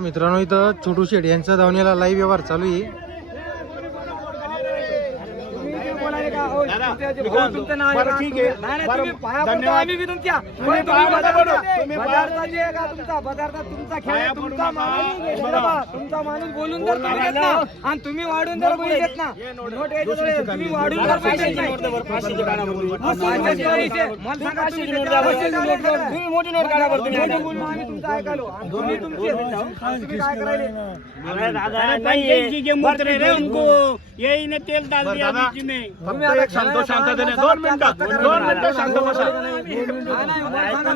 मित्रांनो इथं छोटू शेड यांचा धावण्याला लाईव्ह व्यवहार चालू आहे. तुमचं नाव आहे का? नाही, नाही, तुम्ही पाया पडतो आम्ही बी तुमच्या. पण तुम्ही बजारता- बजारता जे आहे का तुमचा? बजारता तुमचा खेळ आहे, तुमचा माणूस बघा, तुमचा माणूस बोलून जर नाही देत ना आणि तुम्ही वाढून जर बोलू देत ना नोट तुम्ही वाढून जर देत नाही. मला सांगा तुम्ही त्याच्यावर मोठी नोट काढा बरं तुम्ही. मोठी बोलून आम्ही तुमचं ऐकायलो. आणि तुम्ही तुमचे तुम्ही काय करायले? मान ठेवा, मान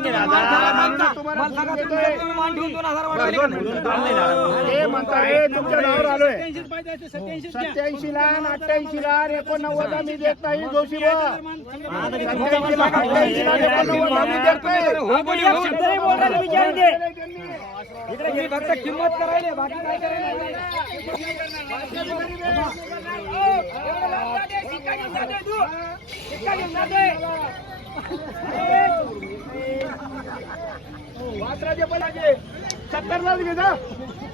ठेवा. मला सांगा तुमच्या तुम्ही मान ठेवून दोन वाढवले का नाही? हे. म्हणताय तुमच्या नावावर आलोय. सत्याऐंशी ला अठ्ठ्याऐंशी ला एकोणनव्वद मी देत नाही जोशी सत्याऐंशी ला अठ्ठ्याऐंशी ला एकोणनव्वद मी देत नाही. हो बोली, हो. तुम्ही फक्त किंमत करायले. बाकी काय करायले.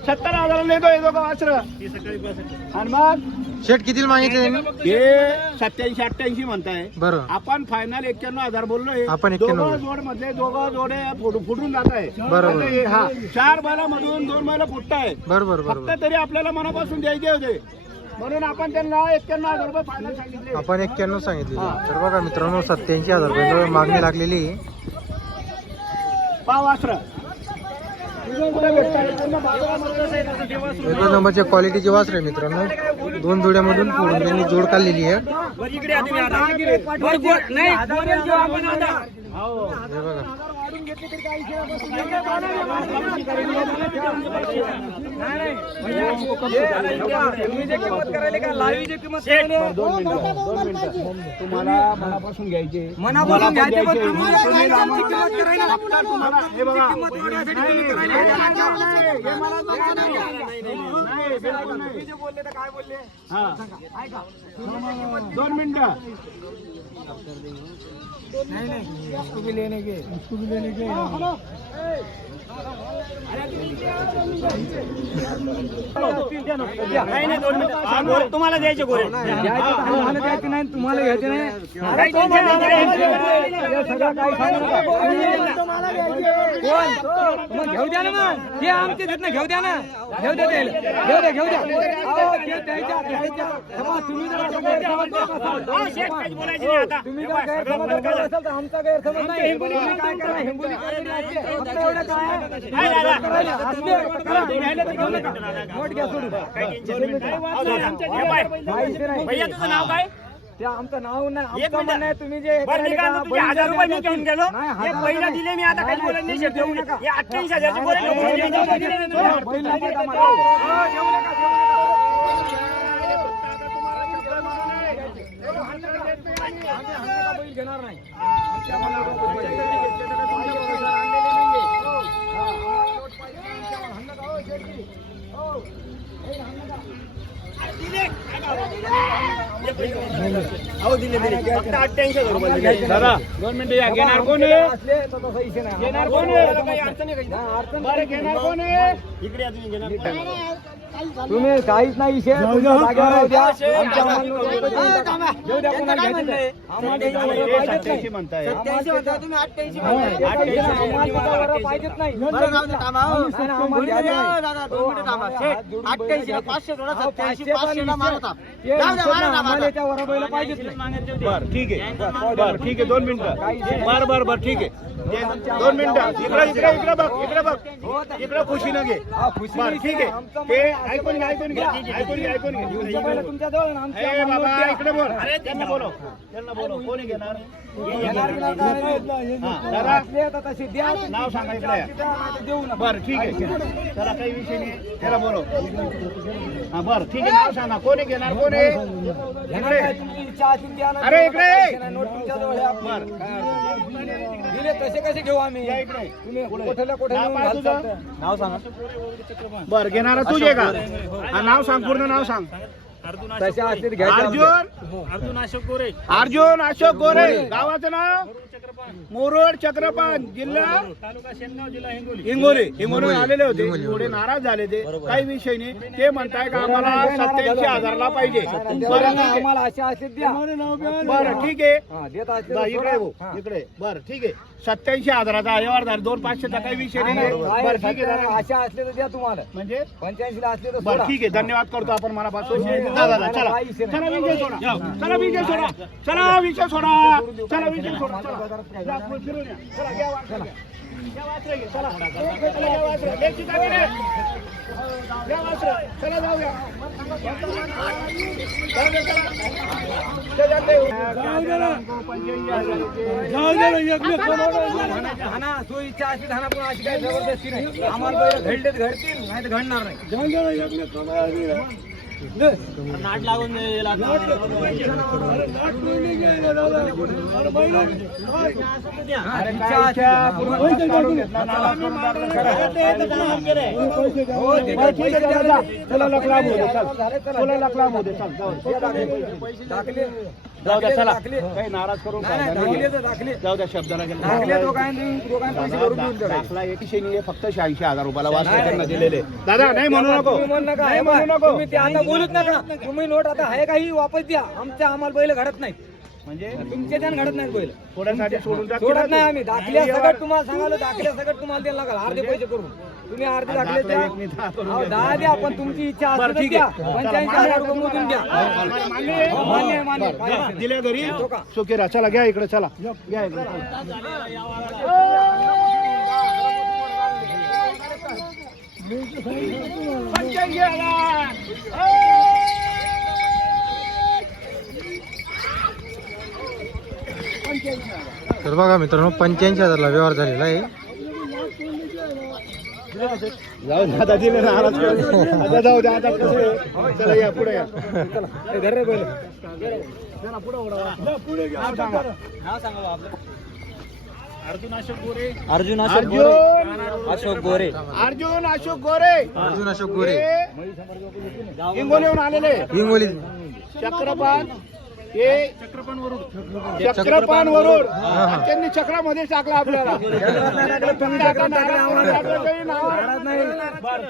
सत्तर हजाराला देतो हे दोघं वासर आणि मग शेट किती मागितले त्यांनी? हे सत्याऐंशी अठ्ठ्याऐंशी म्हणताय. बरं. आपण फायनल एक्क्याण्णव हजार बोललोय. आपण 91 दोघं जोड मधले दोघं जोडे फुट- फुटून जात आहे बरोबर. हे चार बैला मधून दोन बैला फुटताय बरोबर बरोबर. फक्त तरी आपल्याला मनापासून द्यायचे होते. म्हणून आपण त्यांना एक्क्याण्णव हजार रुपये फायनल सांगितले. आपण एक्क्याण्णव सांगितले तर बघा मित्रांनो सत्याऐंशी हजार रुपये मागणी लागलेली आहे. पाव वासर. एक नंबरच्या क्वालिटीची वासर मित्रांनो दोन जोड्यामधून पुढून त्यांनी जोड काढलेली आहे. हे बघा. तुम्ही जे किंमत करायले तुम्हाला मनापासून घ्यायचे मनापासून घ्यायचे पण तुम्हाला तुम्ही काय किंमत करायला तुम्हाला किंमत एवढ्यासाठी बोलले तर काय बोलले दोन मिनिटं. नाही नाही इसको भी लेने के इसको भी लेने के तुम्हाला द्यायचे गोरे. द्यायचे नाही तुम्हाला घ्यायचे नाही तो. हे. कोण घेऊ द्या ना मग. ते आमचे देत ना घेऊ द्या ना. घेऊ द्या त्याला. घेऊ द्या घेऊ द्या. ते तुम्ही जर गैरसमज असाल, तर आमचा गैरसमज नाही. हिंगोली काय करा हिंगोली काय? भैया तुझं नाव काय ते आमचं नाव नाही आमचं म्हणणं आहे तुम्ही जे बरं तुझे हजार रुपये मी घेऊन गेलो हे पहिला दिले मी आता काही बोलत नाही हे अठ्ठ्याऐंशी हजारचे बैल नका आम्ही बैल घेणार नाही आमच्या मनावर बैल आहे. फक्त अठ्ठ्याऐंशी हजार रुपये दिले. दादा दोन मिनिटं या घेणार कोण आहे. घेणार कोण आहे? अडचण आहे अडचण घेणार कोण आहे इकडे घेणार. तुम्ही काहीच नाही इशे तुमच्या जागेवर राहू द्या. आमच्या द्या कोणाला घ्यायचं. आम्हाला पाहिजेच नाही. आम्हाला नाही. नाही. आम्हाला नाही. पाचशे पण. ते ना, आम्हाला पाहिजेच नाही. बर ठीक आहे. बर ठीक आहे. दोन मिनिटं. बर बर बर ठीक आहे. दोन मिनिटं. इकडे इकडे इकडे बघ इकडे बघ. इकडे खुशीनं घे हा, खुशी बर नाही ठीक आहे. आमचं ते म्हणणं ऐकून घे ऐकून घे ऐकून घे ऐकून तुमच्या घे बैल तुमच्या जवळ आमच्या ए माल बाबा नव्हत्या. इकडे बोल. अरे त्यांना बोलो त्यांना बोलो कोणी घेणार? तशी द्या. नाव नाही तर देऊ नका. बर ठीक आहे त्याला काही विषय नाही. त्याला बोलो हा बर ठीक आहे. नाव सांगा. कोणी घेणार? कोणी? नाही अरे इकडे! नोट तुमच्या जवळ. बर. दिले तसे कसे घेऊ आम्ही? तुम्ही नाव सांगा. बर घेणार तुझे का? हा, नाव सांग पूर्ण नाव सांग. अर्जुन अर्जुन? अशोक गोरे. अर्जुन अशोक गोरे. गावाचं नाव? मोरोड चक्रपान जिल्हा तालुका शेनगाव जिल्हा हिंगोली. हिंगोली. आलेले होते. थोडे. नाराज झाले ते. काही विषय नाही. ते म्हणताय का आम्हाला सत्याऐंशी हजारला पाहिजे. बरं ठीक आहे. आम्हाला अशा असले द्या. बरं ठीक आहे. हा, इकडे बरं ठीक आहे. सत्याऐंशी हजाराचा व्यवहार झाला दोन पाचशेचा काही विषय नाही. अशा असले तर द्या तुम्हाला. म्हणजे? पंच्याऐंशी ला असले तर बरं सोडा. ठीक आहे. धन्यवाद करतो आपण दादा दादा, चला. चला विषय सोडा. चला विषय सोडा. चला विषय सोडा. चला विषय सोडा. हाना- पण अशी काही जबरदस्ती नाही आम्हाला घडलेत घडतील नाही तर घडणार नाही नाट लागून चला, लाभ चल. लाभ जाऊ द्या चला. काही नाराज करून जाऊ द्या शब्दाला. दाखले एकशे नाही फक्त शहाऐंशी हजार रुपयाला वाचले नाही, त्यांना नाही. दिलेले दादा नाही म्हणू नको नाही म्हणू नको बोलूच नका. तुम्ही नोट आता आहे काही वापस द्या. आमच्या आम्हाला बैल घडत नाही म्हणजे? तुमच्या त्यानं घडत नाही बैल. थोड्यासाठी सोडून टाकतील सोडत नाही. आम्ही. दाखल्या सगळं तुम्हाला सांगालो दाखल्या सगळं तुम्हाला द्यायला लागल. अर्धे पैसे करून. तुम्ही अर्धे दाखले द्या. दहा अहो, द्या पण तुमची इच्छा असेल तर ठीक द्या. पंच्याऐंशी हजार आहे. रुपये मोजून द्या. मान्य आहे? हो, मान्य आहे, मान्य आहे. बरं, काय बरं. नाही. दिल्या घरी. का? सुकेरा चला घ्या इकडे चला. घ्या इकडे पंच्याऐंशी हजार. तर बघा मित्रांनो पंच्याऐंशी हजारला व्यवहार झालेला आहे जाऊ दे, आता दिले ना नाराज करू. आता जाऊ द्या आता कसं आहे? चला या पुढे या धर रे बैल. चला पुढे उडवा. पुढे घ्या. नाव सांगा. अर्जुन अशोक गोरे. अर्जुन अशोक गोरे. अर्जुन अशोक गोरे. अर्जुन अशोक गोरे. हिंगोलीहून आलेले. हिंगोली. चक्रपान. हे चक्रपान वरून हा, हा. त्यांनी चक्रामध्ये टाकला आपल्याला.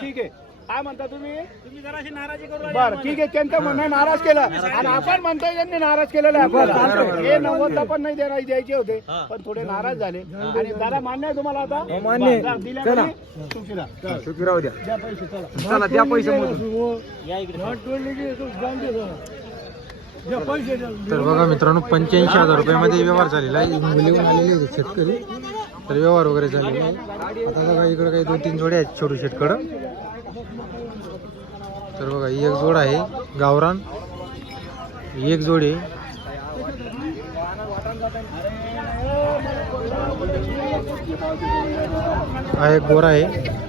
ठीक आहे. काय म्हणता तुम्ही? तुम्ही जराशी नाराजी करू बरं ठीक आहे त्यांचं म्हणणं नाराज केलं. आणि आपण म्हणतोय त्यांनी नाराज केलेलं आहे आपल्याला. हे नव्वदला पण नाही देणार द्यायचे होते. पण थोडे नाराज झाले. आणि दादा मान्य आहे तुम्हाला आता? हो, मान्य आहे. दिल्या चला. चल. द्या. द्या पैसे चला. चला द्या पैसे मोजून या इकडे. तर बघा मित्रांनो पंच्याऐंशी हजार रुपयामध्ये व्यवहार झालेला आहे. हिंगोलीहून आलेले होते शेतकरी. तर व्यवहार वगैरे झालेले. आहे आता बघा इकडे काही दोन तीन जोडे आहेत छोटू शेटकडं तर बघा ही एक जोड आहे गावरान. ही एक जोडी आहे. हा एक गोरा आहे.